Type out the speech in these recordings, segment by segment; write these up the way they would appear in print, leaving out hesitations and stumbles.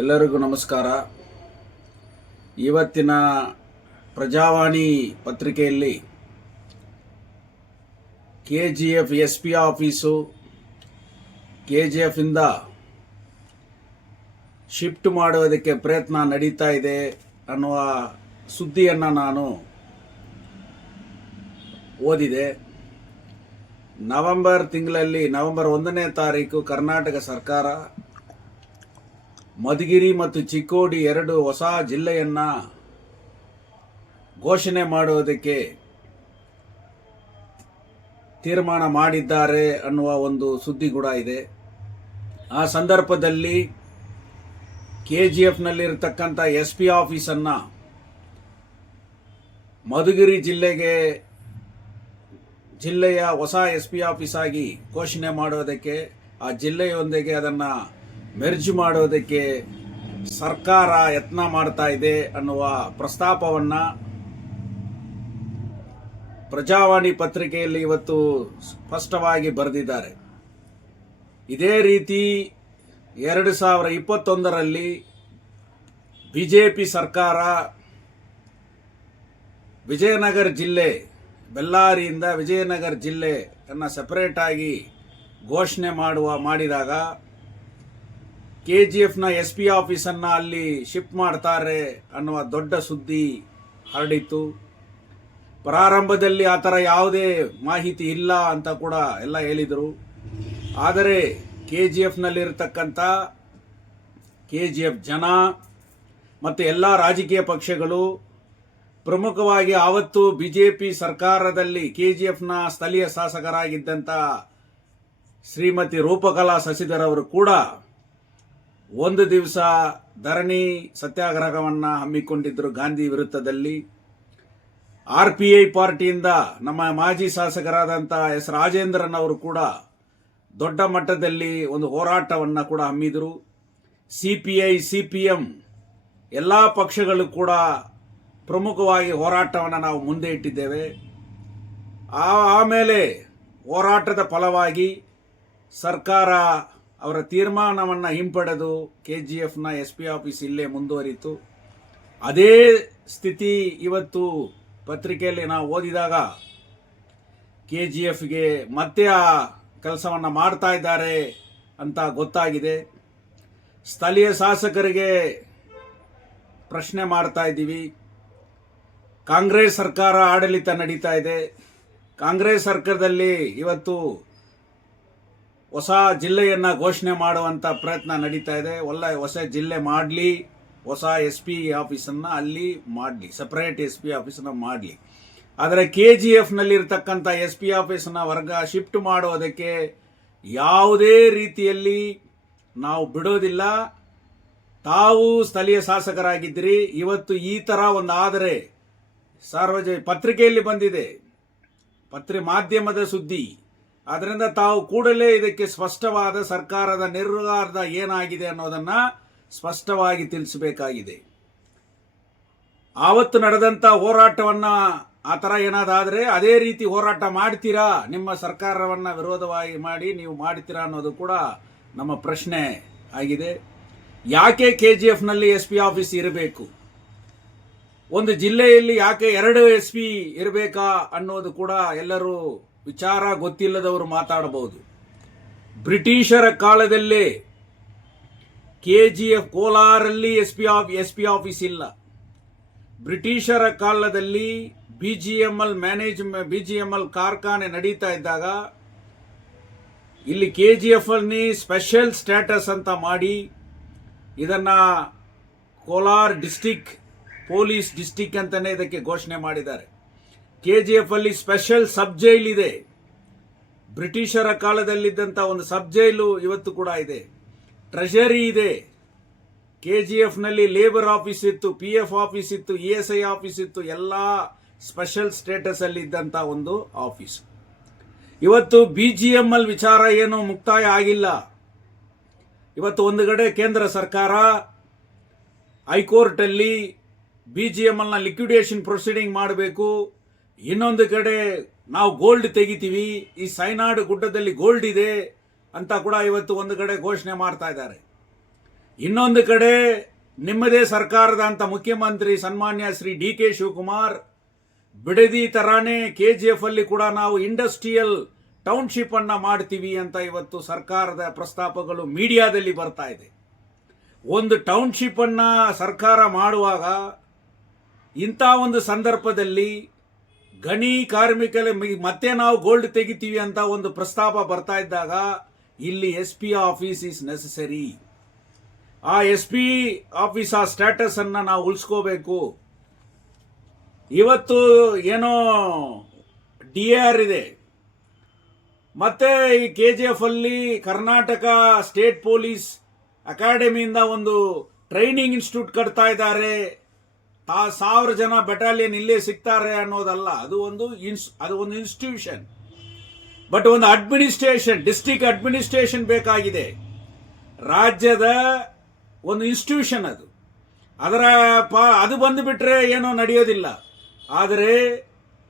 ಎಲ್ಲರಿಗೂ ನಮಸ್ಕಾರ. ಇವತ್ತಿನ ಪ್ರಜಾವಾಣಿ ಪತ್ರಿಕೆಯಲ್ಲಿ KGF SP ಆಫೀಸು KGF ಇಂದ ಶಿಫ್ಟ್ ಮಾಡುವುದಕ್ಕೆ ಪ್ರಯತ್ನ ನಡೀತಾ ಇದೆ ಅನ್ನುವ ಸುದ್ದಿಯನ್ನು ನಾನು ಓದಿದೆ. ನವೆಂಬರ್ 1ನೇ ತಾರೀಕು ಕರ್ನಾಟಕ ಸರ್ಕಾರ ಮಧುಗಿರಿ ಮತ್ತು ಚಿಕ್ಕೋಡಿ 2 ಹೊಸ ಜಿಲ್ಲೆಯನ್ನು ಘೋಷಣೆ ಮಾಡುವುದಕ್ಕೆ ತೀರ್ಮಾನ ಮಾಡಿದ್ದಾರೆ ಅನ್ನುವ ಒಂದು ಸುದ್ದಿ ಕೂಡ ಇದೆ. ಆ ಸಂದರ್ಭದಲ್ಲಿ KGFನಲ್ಲಿರತಕ್ಕಂಥ SP ಆಫೀಸನ್ನು ಮಧುಗಿರಿ ಜಿಲ್ಲೆಯ ಹೊಸ SP ಆಫೀಸ್ ಆಗಿ ಘೋಷಣೆ ಮಾಡುವುದಕ್ಕೆ, ಆ ಜಿಲ್ಲೆಯೊಂದಿಗೆ ಅದನ್ನು ಮೆರ್ಜ್ ಮಾಡೋದಕ್ಕೆ ಸರ್ಕಾರ ಯತ್ನ ಮಾಡ್ತಾ ಇದೆ ಅನ್ನುವ ಪ್ರಸ್ತಾಪವನ್ನು ಪ್ರಜಾವಾಣಿ ಪತ್ರಿಕೆಯಲ್ಲಿ ಇವತ್ತು ಸ್ಪಷ್ಟವಾಗಿ ಬರೆದಿದ್ದಾರೆ. ಇದೇ ರೀತಿ 2021ರಲ್ಲಿ ಬಿಜೆಪಿ ಸರ್ಕಾರ ವಿಜಯನಗರ ಜಿಲ್ಲೆ, ಬೆಳ್ಳಾರಿಯಿಂದ ವಿಜಯನಗರ ಜಿಲ್ಲೆಯನ್ನು ಸೆಪರೇಟ್ ಆಗಿ ಘೋಷಣೆ ಮಾಡಿದಾಗ KGFನ SP ಆಫೀಸನ್ನು ಅಲ್ಲಿ ಶಿಫ್ಟ್ ಮಾಡ್ತಾರೆ ಅನ್ನುವ ದೊಡ್ಡ ಸುದ್ದಿ ಹರಡಿತು. ಪ್ರಾರಂಭದಲ್ಲಿ ಆ ಥರ ಯಾವುದೇ ಮಾಹಿತಿ ಇಲ್ಲ ಅಂತ ಕೂಡ ಎಲ್ಲ ಹೇಳಿದರು. ಆದರೆ KGFನಲ್ಲಿರತಕ್ಕಂಥ KGF ಜನ ಮತ್ತು ಎಲ್ಲ ರಾಜಕೀಯ ಪಕ್ಷಗಳು, ಪ್ರಮುಖವಾಗಿ ಆವತ್ತು ಬಿಜೆಪಿ ಸರ್ಕಾರದಲ್ಲಿ KGFನ ಸ್ಥಳೀಯ ಶಾಸಕರಾಗಿದ್ದಂಥ ಶ್ರೀಮತಿ ರೂಪಕಲಾ ಶಶಿಧರ್ ಅವರು ಕೂಡ ಒಂದು ದಿವಸ ಧರಣಿ ಸತ್ಯಾಗ್ರಹವನ್ನು ಹಮ್ಮಿಕೊಂಡಿದ್ದರು ಗಾಂಧಿ ವಿರುದ್ಧದಲ್ಲಿ. RPI ಪಾರ್ಟಿಯಿಂದ ನಮ್ಮ ಮಾಜಿ ಶಾಸಕರಾದಂಥ S ರಾಜೇಂದ್ರನ್ ಅವರು ಕೂಡ ದೊಡ್ಡ ಮಟ್ಟದಲ್ಲಿ ಒಂದು ಹೋರಾಟವನ್ನು ಕೂಡ ಹಮ್ಮಿದರು. CPI CPM ಎಲ್ಲ ಪಕ್ಷಗಳು ಕೂಡ ಪ್ರಮುಖವಾಗಿ ಹೋರಾಟವನ್ನು ನಾವು ಮುಂದೆ ಇಟ್ಟಿದ್ದೇವೆ. ಆಮೇಲೆ ಹೋರಾಟದ ಫಲವಾಗಿ ಸರ್ಕಾರ ಅವರ ತೀರ್ಮಾನವನ್ನು ಹಿಂಪಡೆದು KGFನ SP ಆಫೀಸ್ ಇಲ್ಲೇ ಮುಂದುವರಿತು. ಅದೇ ಸ್ಥಿತಿ ಇವತ್ತು ಪತ್ರಿಕೆಯಲ್ಲಿ ನಾವು ಓದಿದಾಗ KGFಗೆ ಮತ್ತೆ ಆ ಕೆಲಸವನ್ನು ಮಾಡ್ತಾ ಇದ್ದಾರೆ ಅಂತ ಗೊತ್ತಾಗಿದೆ. ಸ್ಥಳೀಯ ಶಾಸಕರಿಗೆ ಪ್ರಶ್ನೆ ಮಾಡ್ತಾ ಇದ್ದೀವಿ. ಕಾಂಗ್ರೆಸ್ ಸರ್ಕಾರ ಆಡಳಿತ ನಡೀತಾ ಇದೆ. ಕಾಂಗ್ರೆಸ್ ಸರ್ಕಾರದಲ್ಲಿ ಇವತ್ತು ಹೊಸ ಜಿಲ್ಲೆಯನ್ನು ಘೋಷಣೆ ಮಾಡುವಂಥ ಪ್ರಯತ್ನ ನಡೀತಾ ಇದೆ. ಹೊಸ ಜಿಲ್ಲೆ ಮಾಡಲಿ, ಹೊಸ SP ಆಫೀಸನ್ನು ಅಲ್ಲಿ ಮಾಡಲಿ, ಸಪರೇಟ್ SP ಆಫೀಸನ್ನು ಮಾಡಲಿ. ಆದರೆ KGFನಲ್ಲಿರ್ತಕ್ಕಂಥ SP ಆಫೀಸನ್ನು ಶಿಫ್ಟ್ ಮಾಡೋದಕ್ಕೆ ಯಾವುದೇ ರೀತಿಯಲ್ಲಿ ನಾವು ಬಿಡೋದಿಲ್ಲ. ತಾವು ಸ್ಥಳೀಯ ಶಾಸಕರಾಗಿದ್ದೀರಿ, ಇವತ್ತು ಈ ಥರ ಒಂದು ಆದರೆ ಪತ್ರಿಕೆಯಲ್ಲಿ ಬಂದಿದೆ, ಮಾಧ್ಯಮದ ಸುದ್ದಿ. ಆದ್ದರಿಂದ ತಾವು ಕೂಡಲೇ ಇದಕ್ಕೆ ಸ್ಪಷ್ಟವಾದ ಸರ್ಕಾರದ ನಿರ್ಧಾರ ಏನಾಗಿದೆ ಅನ್ನೋದನ್ನು ಸ್ಪಷ್ಟವಾಗಿ ತಿಳಿಸಬೇಕಾಗಿದೆ. ಆವತ್ತು ನಡೆದಂಥ ಹೋರಾಟವನ್ನು ಆ ಥರ ಏನಾದಾದರೆ ಅದೇ ರೀತಿ ಹೋರಾಟ ಮಾಡ್ತೀರಾ, ನಿಮ್ಮ ಸರ್ಕಾರವನ್ನು ವಿರೋಧವಾಗಿ ಮಾಡಿ ನೀವು ಮಾಡ್ತೀರಾ ಅನ್ನೋದು ಕೂಡ ನಮ್ಮ ಪ್ರಶ್ನೆ ಆಗಿದೆ. ಯಾಕೆ KGFನಲ್ಲಿ SP ಆಫೀಸ್ ಇರಬೇಕು, ಒಂದು ಜಿಲ್ಲೆಯಲ್ಲಿ ಯಾಕೆ 2 SP ಇರಬೇಕಾ ಅನ್ನೋದು ಕೂಡ ಎಲ್ಲರೂ ವಿಚಾರ ಗೊತ್ತಿಲ್ಲದವರು ಮಾತಾಡಬಹುದು. ಬ್ರಿಟಿಷರ ಕಾಲದಲ್ಲೇ KGF ಕೋಲಾರಲ್ಲಿ SP ಆಫೀಸ್ ಇಲ್ಲ. ಬ್ರಿಟಿಷರ ಕಾಲದಲ್ಲಿ BGML ಕಾರ್ಖಾನೆ ನಡೀತಾ ಇದ್ದಾಗ ಇಲ್ಲಿ KGF ಅಲ್ಲಿ ಸ್ಪೆಷಲ್ ಸ್ಟೇಟಸ್ ಅಂತ ಮಾಡಿ ಇದನ್ನ ಕೋಲಾರ ಪೊಲೀಸ್ ಡಿಸ್ಟಿಕ್ ಅಂತಾನೆ ಇದಕ್ಕೆ ಘೋಷಣೆ ಮಾಡಿದ್ದಾರೆ. KGF ಅಲ್ಲಿ ಸ್ಪೆಷಲ್ ಸಬ್ ಜೈಲ್ ಇದೆ. ಬ್ರಿಟಿಷರ ಕಾಲದಲ್ಲಿದ್ದಂಥ ಒಂದು ಸಬ್ ಜೈಲು ಇವತ್ತು ಕೂಡ ಇದೆ. ಟ್ರೆಷರಿ ಇದೆ. KGFನಲ್ಲಿ ಲೇಬರ್ ಆಫೀಸ್ ಇತ್ತು, PF ಆಫೀಸ್ ಇತ್ತು, ESI ಆಫೀಸ್ ಇತ್ತು, ಎಲ್ಲ ಸ್ಪೆಷಲ್ ಸ್ಟೇಟಸ್ ಅಲ್ಲಿ ಇದ್ದಂಥ ಒಂದು ಆಫೀಸ್. ಇವತ್ತು BGML ವಿಚಾರ ಏನು ಮುಕ್ತಾಯ ಆಗಿಲ್ಲ. ಇವತ್ತು ಒಂದು ಕಡೆ ಕೇಂದ್ರ ಸರ್ಕಾರ ಹೈಕೋರ್ಟ್ ಅಲ್ಲಿ BGMLನ ಲಿಕ್ವಿಡೇಷನ್ ಪ್ರೊಸೀಡಿಂಗ್ ಮಾಡಬೇಕು, ಇನ್ನೊಂದು ಕಡೆ ನಾವು ಗೋಲ್ಡ್ ತೆಗಿತೀವಿ, ಈ ಸೈನಾಡ್ ಗುಡ್ಡದಲ್ಲಿ ಗೋಲ್ಡ್ ಇದೆ ಅಂತ ಕೂಡ ಇವತ್ತು ಒಂದು ಕಡೆ ಘೋಷಣೆ ಮಾಡ್ತಾ ಇದ್ದಾರೆ. ಇನ್ನೊಂದು ಕಡೆ ನಿಮ್ಮದೇ ಸರ್ಕಾರದ ಅಂತ ಮುಖ್ಯಮಂತ್ರಿ ಸನ್ಮಾನ್ಯ ಶ್ರೀ ಡಿ ಕೆ ಶಿವಕುಮಾರ್ ಬಿಡದಿ ತರಾನೇ KGF ಅಲ್ಲಿ ಕೂಡ ನಾವು ಇಂಡಸ್ಟ್ರಿಯಲ್ ಟೌನ್ಶಿಪ್ ಅನ್ನ ಮಾಡ್ತೀವಿ ಅಂತ ಇವತ್ತು ಸರ್ಕಾರದ ಪ್ರಸ್ತಾಪಗಳು ಮೀಡಿಯಾದಲ್ಲಿ ಬರ್ತಾ ಇದೆ. ಒಂದು ಟೌನ್ಶಿಪ್ ಅನ್ನ ಸರ್ಕಾರ ಮಾಡುವಾಗ ಇಂಥ ಒಂದು ಸಂದರ್ಭದಲ್ಲಿ ಗಣಿ ಕಾರ್ಮಿಕರ ಮತ್ತೆ ನಾವು ಗೋಲ್ಡ್ ತೆಗಿತೀವಿ ಅಂತ ಒಂದು ಪ್ರಸ್ತಾಪ ಬರ್ತಾ ಇದ್ದಾಗ ಇಲ್ಲಿ SP ಆಫೀಸ್ ಈಸ್ ನೆಸೆಸರಿ. ಆ SP ಆಫೀಸ್ ಆ ಸ್ಟೇಟಸ್ ಅನ್ನ ನಾವು ಉಳಿಸ್ಕೋಬೇಕು. ಇವತ್ತು ಏನೋ DAR ಇದೆ, ಮತ್ತೆ ಈ KGF ಅಲ್ಲಿ ಕರ್ನಾಟಕ ಸ್ಟೇಟ್ ಪೊಲೀಸ್ ಅಕಾಡೆಮಿಯಿಂದ ಒಂದು ಟ್ರೈನಿಂಗ್ ಇನ್ಸ್ಟಿಟ್ಯೂಟ್ ಕಟ್ತಾ ಇದ್ದಾರೆ. 1000 ಜನ ಬೆಟಾಲಿಯನ್ ಇಲ್ಲೇ ಸಿಗ್ತಾರೆ ಅನ್ನೋದಲ್ಲ, ಅದು ಒಂದು ಇನ್ಸ್ಟಿಟ್ಯೂಷನ್. ಬಟ್ ಒಂದು ಅಡ್ಮಿನಿಸ್ಟ್ರೇಷನ್, ಡಿಸ್ಟ್ರಿಕ್ಟ್ ಅಡ್ಮಿನಿಸ್ಟ್ರೇಷನ್ ಬೇಕಾಗಿದೆ. ರಾಜ್ಯದ ಒಂದು ಇನ್ಸ್ಟಿಟ್ಯೂಷನ್ ಅದು ಬಂದುಬಿಟ್ರೆ ಏನೋ ನಡೆಯೋದಿಲ್ಲ. ಆದರೆ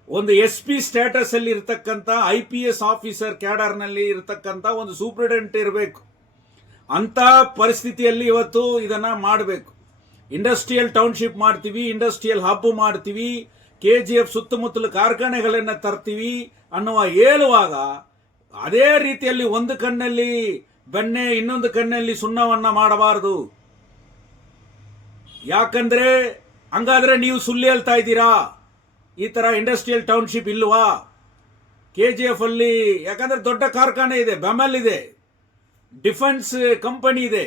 ಒಂದು SP ಸ್ಟೇಟಸ್ ಅಲ್ಲಿ ಇರತಕ್ಕಂಥ IPS ಆಫೀಸರ್ ಕ್ಯಾಡರ್ನಲ್ಲಿ ಇರತಕ್ಕಂಥ ಒಂದು ಸೂಪ್ರಿಡೆಂಟ್ ಇರಬೇಕು. ಅಂತ ಪರಿಸ್ಥಿತಿಯಲ್ಲಿ ಇವತ್ತು ಇದನ್ನ ಮಾಡಬೇಕು. ಇಂಡಸ್ಟ್ರಿಯಲ್ ಟೌನ್ಶಿಪ್ ಮಾಡ್ತೀವಿ, ಇಂಡಸ್ಟ್ರಿಯಲ್ ಹಬ್ ಮಾಡ್ತೀವಿ, KGF ಸುತ್ತಮುತ್ತಲ ಕಾರ್ಖಾನೆಗಳನ್ನ ತರ್ತೀವಿ ಅನ್ನುವ ಹೇಳುವಾಗ ಅದೇ ರೀತಿಯಲ್ಲಿ ಒಂದು ಕಣ್ಣಲ್ಲಿ ಬೆಣ್ಣೆ ಇನ್ನೊಂದು ಕಣ್ಣಲ್ಲಿ ಸುಣ್ಣವನ್ನ ಮಾಡಬಾರದು. ಯಾಕಂದ್ರೆ ಹಂಗಾದ್ರೆ ನೀವು ಸುಳ್ಳು ಹೇಳ್ತಾ ಇದ್ದೀರಾ. ಈ ತರ ಇಂಡಸ್ಟ್ರಿಯಲ್ ಟೌನ್ಶಿಪ್ ಇಲ್ವಾ KGF ಅಲ್ಲಿ? ಯಾಕಂದ್ರೆ ದೊಡ್ಡ ಕಾರ್ಖಾನೆ ಇದೆ, ಬೆಮಲ್ ಇದೆ, ಡಿಫೆನ್ಸ್ ಕಂಪನಿ ಇದೆ.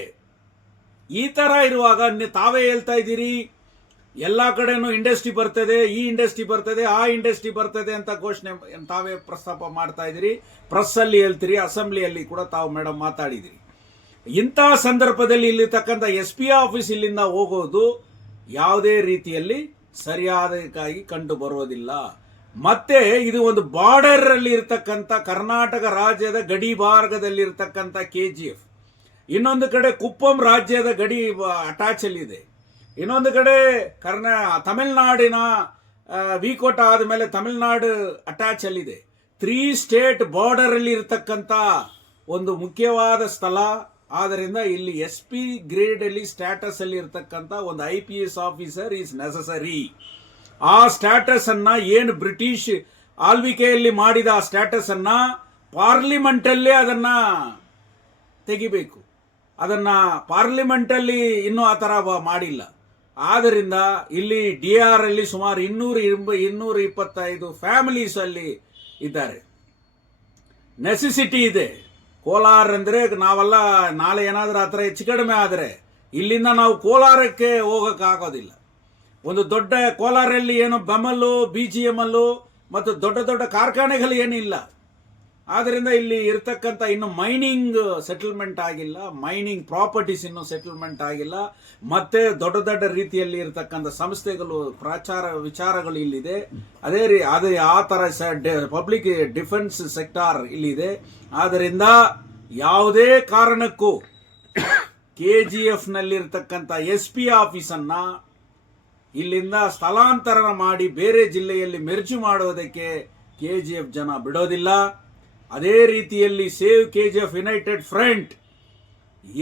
ಈ ತರ ಇರುವಾಗ ತಾವೇ ಹೇಳ್ತಾ ಇದ್ದೀರಿ ಎಲ್ಲಾ ಕಡೆನೂ ಇಂಡಸ್ಟ್ರಿ ಬರ್ತದೆ, ಈ ಇಂಡಸ್ಟ್ರಿ ಬರ್ತದೆ, ಆ ಇಂಡಸ್ಟ್ರಿ ಬರ್ತದೆ ಅಂತ ಘೋಷಣೆ ತಾವೇ ಪ್ರಸ್ತಾಪ ಮಾಡ್ತಾ ಇದ್ದೀರಿ. ಪ್ರೆಸ್ ಅಲ್ಲಿ ಹೇಳ್ತೀರಿ, ಅಸೆಂಬ್ಲಿಯಲ್ಲಿ ಕೂಡ ತಾವು ಮೇಡಮ್ ಮಾತಾಡಿದಿರಿ. ಇಂತಹ ಸಂದರ್ಭದಲ್ಲಿ ಇಲ್ಲಿರ್ತಕ್ಕಂಥ SP ಆಫೀಸ್ ಇಲ್ಲಿಂದ ಹೋಗೋದು ಯಾವುದೇ ರೀತಿಯಲ್ಲಿ ಸರಿಯಾದಕ್ಕಾಗಿ ಕಂಡು ಬರೋದಿಲ್ಲ. ಮತ್ತೆ ಇದು ಒಂದು ಬಾರ್ಡರ್ ಅಲ್ಲಿ ಇರ್ತಕ್ಕಂಥ ಕರ್ನಾಟಕ ರಾಜ್ಯದ ಗಡಿ ಭಾಗದಲ್ಲಿ ಇರ್ತಕ್ಕಂಥ KGF, ಇನ್ನೊಂದು ಕಡೆ ಕುಪ್ಪಂ ರಾಜ್ಯದ ಗಡಿ ಅಟ್ಯಾಚ್ ಅಲ್ಲಿ ಇದೆ, ಇನ್ನೊಂದು ಕಡೆ ತಮಿಳುನಾಡಿನ ವಿಕೋಟ ಆದಮೇಲೆ ತಮಿಳುನಾಡು ಅಟ್ಯಾಚ್ ಅಲ್ಲಿದೆ. 3 ಸ್ಟೇಟ್ ಬಾರ್ಡರ್ ಅಲ್ಲಿ ಇರತಕ್ಕಂಥ ಒಂದು ಮುಖ್ಯವಾದ ಸ್ಥಳ. ಆದ್ದರಿಂದ ಇಲ್ಲಿ SP ಗ್ರೇಡ್ ಅಲ್ಲಿ ಸ್ಟ್ಯಾಟಸ್ ಅಲ್ಲಿ ಇರತಕ್ಕಂಥ ಒಂದು IPS ಆಫೀಸರ್ ಈಸ್ ನೆಸಸರಿ. ಆ ಸ್ಟ್ಯಾಟಸ್ ಅನ್ನ ಏನು ಬ್ರಿಟಿಷ್ ಆಳ್ವಿಕೆಯಲ್ಲಿ ಮಾಡಿದ ಆ ಸ್ಟ್ಯಾಟಸ್ ಅನ್ನ ಪಾರ್ಲಿಮೆಂಟ್ ಅಲ್ಲೇ ಅದನ್ನ ತೆಗಿಬೇಕು. ಅದನ್ನ ಪಾರ್ಲಿಮೆಂಟ್ ಅಲ್ಲಿ ಇನ್ನೂ ಆ ತರ ಮಾಡಿಲ್ಲ. ಆದ್ದರಿಂದ ಇಲ್ಲಿ DAR ಅಲ್ಲಿ ಸುಮಾರು 225 ಫ್ಯಾಮಿಲೀಸ್ ಅಲ್ಲಿ ಇದ್ದಾರೆ. ನೆಸೆಸಿಟಿ ಇದೆ. ಕೋಲಾರ ಅಂದ್ರೆ ನಾವೆಲ್ಲ ನಾಳೆ ಏನಾದ್ರೂ ಆ ಥರ ಹೆಚ್ಚು ಕಡಿಮೆ ಆದರೆ ಇಲ್ಲಿಂದ ನಾವು ಕೋಲಾರಕ್ಕೆ ಹೋಗಕ್ಕಾಗೋದಿಲ್ಲ. ಒಂದು ದೊಡ್ಡ ಕೋಲಾರಲ್ಲಿ ಏನು ಬೆಮಲ್ಲು, BGML ಮತ್ತು ದೊಡ್ಡ ದೊಡ್ಡ ಕಾರ್ಖಾನೆಗಳು ಏನಿಲ್ಲ. ಆದ್ದರಿಂದ ಇಲ್ಲಿ ಇರತಕ್ಕಂಥ ಇನ್ನು ಮೈನಿಂಗ್ ಸೆಟಲ್ಮೆಂಟ್ ಆಗಿಲ್ಲ, ಮೈನಿಂಗ್ ಪ್ರಾಪರ್ಟೀಸ್ ಇನ್ನು ಸೆಟಲ್ಮೆಂಟ್ ಆಗಿಲ್ಲ, ಮತ್ತೆ ದೊಡ್ಡ ದೊಡ್ಡ ರೀತಿಯಲ್ಲಿ ಇರತಕ್ಕಂಥ ಸಂಸ್ಥೆಗಳು ವಿಚಾರಗಳು ಇಲ್ಲಿದೆ. ಅದೇ ಆ ತರ ಪಬ್ಲಿಕ್ ಡಿಫೆನ್ಸ್ ಸೆಕ್ಟಾರ್ ಇಲ್ಲಿದೆ. ಆದ್ದರಿಂದ ಯಾವುದೇ ಕಾರಣಕ್ಕೂ KGF ನಲ್ಲಿರ್ತಕ್ಕಂಥ SP ಆಫೀಸನ್ನ ಇಲ್ಲಿಂದ ಸ್ಥಳಾಂತರ ಮಾಡಿ ಬೇರೆ ಜಿಲ್ಲೆಯಲ್ಲಿ ಮೆರ್ಜು ಮಾಡುವುದಕ್ಕೆ KGF ಜನ ಬಿಡೋದಿಲ್ಲ. ಅದೇ ರೀತಿಯಲ್ಲಿ ಸೇವ್ KGF ಯುನೈಟೆಡ್ ಫ್ರಂಟ್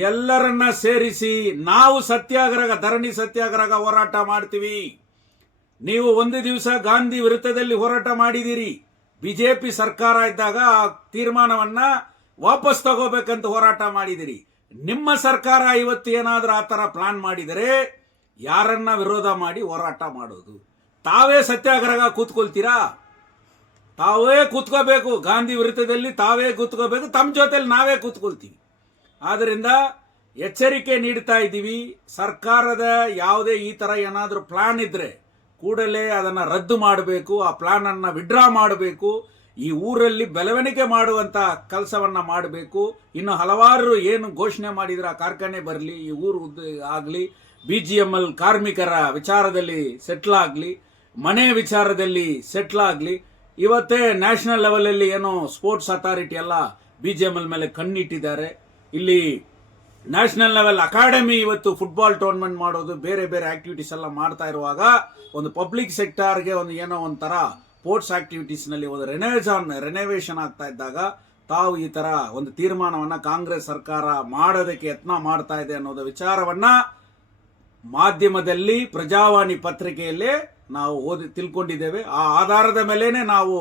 ಎಲ್ಲರನ್ನ ಸೇರಿಸಿ ನಾವು ಧರಣಿ ಸತ್ಯಾಗ್ರಹ ಹೋರಾಟ ಮಾಡ್ತೀವಿ. ನೀವು ಒಂದು ದಿವಸ ಗಾಂಧಿ ವಿರುದ್ಧದಲ್ಲಿ ಹೋರಾಟ ಮಾಡಿದಿರಿ. BJP ಸರ್ಕಾರ ಇದ್ದಾಗ ಆ ತೀರ್ಮಾನವನ್ನ ವಾಪಸ್ ತಗೋಬೇಕಂತ ಹೋರಾಟ ಮಾಡಿದಿರಿ. ನಿಮ್ಮ ಸರ್ಕಾರ ಇವತ್ತು ಏನಾದ್ರೂ ಆ ತರ ಪ್ಲಾನ್ ಮಾಡಿದರೆ ಯಾರನ್ನ ವಿರೋಧ ಮಾಡಿ ಹೋರಾಟ ಮಾಡೋದು? ತಾವೇ ಸತ್ಯಾಗ್ರಹ ಕೂತ್ಕೊಳ್ತೀರಾ? ತಾವೇ ಕೂತ್ಕೋಬೇಕು. ಗಾಂಧಿ ವಿರುದ್ಧದಲ್ಲಿ ತಾವೇ ಕೂತ್ಕೋಬೇಕು. ತಮ್ಮ ಜೊತೆಲಿ ನಾವೇ ಕೂತ್ಕೊಳ್ತೀವಿ. ಆದ್ದರಿಂದ ಎಚ್ಚರಿಕೆ ನೀಡ್ತಾ ಇದ್ದೀವಿ. ಸರ್ಕಾರದ ಯಾವುದೇ ಈ ತರ ಏನಾದರೂ ಪ್ಲಾನ್ ಇದ್ರೆ ಕೂಡಲೇ ಅದನ್ನ ರದ್ದು ಮಾಡಬೇಕು. ಆ ಪ್ಲಾನ್ ಅನ್ನ ವಿಡ್ರಾ ಮಾಡಬೇಕು. ಈ ಊರಲ್ಲಿ ಬೆಳವಣಿಗೆ ಮಾಡುವಂತ ಕೆಲಸವನ್ನ ಮಾಡಬೇಕು. ಇನ್ನು ಹಲವಾರು ಏನು ಘೋಷಣೆ ಮಾಡಿದ್ರೆ ಆ ಕಾರ್ಖಾನೆ ಬರಲಿ, ಈ ಊರು ಆಗಲಿ, BGML ಕಾರ್ಮಿಕರ ವಿಚಾರದಲ್ಲಿ ಸೆಟ್ಲ್ ಆಗಲಿ, ಮನೆ ವಿಚಾರದಲ್ಲಿ ಸೆಟ್ಲ್ ಆಗಲಿ. ಇವತ್ತೇ ನ್ಯಾಷನಲ್ ಲೆವೆಲ್ ಅಲ್ಲಿ ಏನೋ ಸ್ಪೋರ್ಟ್ಸ್ ಅಥಾರಿಟಿ ಎಲ್ಲ BGML ಮೇಲೆ ಕಣ್ಣಿಟ್ಟಿದ್ದಾರೆ. ಇಲ್ಲಿ ನ್ಯಾಷನಲ್ ಲೆವೆಲ್ ಅಕಾಡೆಮಿ ಇವತ್ತು ಫುಟ್ಬಾಲ್ ಟೂರ್ನಮೆಂಟ್ ಮಾಡೋದು, ಬೇರೆ ಬೇರೆ ಆಕ್ಟಿವಿಟೀಸ್ ಎಲ್ಲ ಮಾಡ್ತಾ ಇರುವಾಗ ಒಂದು ಪಬ್ಲಿಕ್ ಸೆಕ್ಟಾರ್ಗೆ ಒಂದು ಏನೋ ಒಂಥರ ಸ್ಪೋರ್ಟ್ಸ್ ಆಕ್ಟಿವಿಟೀಸ್ ನಲ್ಲಿ ಒಂದು ರೆನೋವೇಷನ್ ಆಗ್ತಾ ಇದ್ದಾಗ ತಾವು ಈ ಥರ ಒಂದು ತೀರ್ಮಾನವನ್ನು ಕಾಂಗ್ರೆಸ್ ಸರ್ಕಾರ ಮಾಡೋದಕ್ಕೆ ಯತ್ನ ಮಾಡ್ತಾ ಇದೆ ಅನ್ನೋದು ವಿಚಾರವನ್ನು ಮಾಧ್ಯಮದಲ್ಲಿ ಪ್ರಜಾವಾಣಿ ಪತ್ರಿಕೆಯಲ್ಲೇ ನಾವು ತಿಳ್ಕೊಂಡಿದ್ದೇವೆ. ಆ ಆಧಾರದ ಮೇಲೇನೆ ನಾವು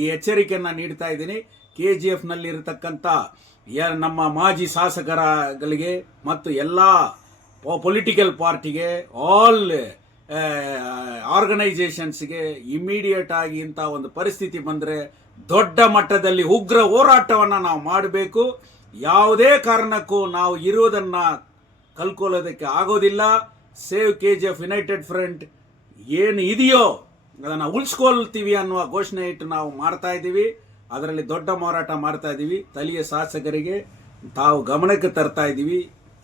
ಈ ಎಚ್ಚರಿಕೆಯನ್ನು ನೀಡ್ತಾ ಇದ್ದೀನಿ. KGFನಲ್ಲಿ ಇರತಕ್ಕಂಥ ನಮ್ಮ ಮಾಜಿ ಶಾಸಕರುಗಳಿಗೆ ಮತ್ತು ಎಲ್ಲ ಪೊಲಿಟಿಕಲ್ ಪಾರ್ಟಿಗೆ, ಆಲ್ ಆರ್ಗನೈಸೇಷನ್ಸ್ಗೆ ಇಮಿಡಿಯೇಟ್ ಆಗಿ ಇಂಥ ಒಂದು ಪರಿಸ್ಥಿತಿ ಬಂದರೆ ದೊಡ್ಡ ಮಟ್ಟದಲ್ಲಿ ಉಗ್ರ ಹೋರಾಟವನ್ನು ನಾವು ಮಾಡಬೇಕು. ಯಾವುದೇ ಕಾರಣಕ್ಕೂ ನಾವು ಇರುವುದನ್ನು ಕಲ್ಕೊಳ್ಳೋದಕ್ಕೆ ಆಗೋದಿಲ್ಲ. ಸೇವ್ KGF ಯುನೈಟೆಡ್ ಫ್ರಂಟ್ ಏನು ಇದೆಯೋ ಅದನ್ನು ಉಳಿಸ್ಕೊಳ್ತೀವಿ ಅನ್ನುವ ಘೋಷಣೆ ಇಟ್ಟು ನಾವು ಮಾಡ್ತಾ ಇದ್ದೀವಿ. ಅದರಲ್ಲಿ ದೊಡ್ಡ ಹೋರಾಟ ಮಾಡ್ತಾ ಇದ್ದೀವಿ. ಸ್ಥಳೀಯ ಶಾಸಕರಿಗೆ ತಾವು ಗಮನಕ್ಕೆ ತರ್ತಾ ಇದ್ದೀವಿ.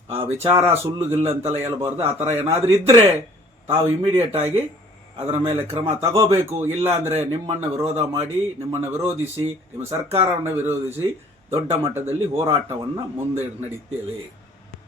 ಆ ವಿಚಾರ ಸುಳ್ಳುಗಿಲ್ಲ ಅಂತೆಲ್ಲ ಹೇಳ್ಬಾರ್ದು. ಆ ಥರ ಏನಾದರೂ ಇದ್ದರೆ ತಾವು ಇಮಿಡಿಯೇಟ್ ಆಗಿ ಅದರ ಮೇಲೆ ಕ್ರಮ ತಗೋಬೇಕು. ಇಲ್ಲ ಅಂದರೆ ನಿಮ್ಮನ್ನು ವಿರೋಧ ಮಾಡಿ, ನಿಮ್ಮನ್ನು ವಿರೋಧಿಸಿ, ನಿಮ್ಮ ಸರ್ಕಾರವನ್ನು ವಿರೋಧಿಸಿ ದೊಡ್ಡ ಮಟ್ಟದಲ್ಲಿ ಹೋರಾಟವನ್ನು ಮುಂದೆ ನಡೀತೇವೆ.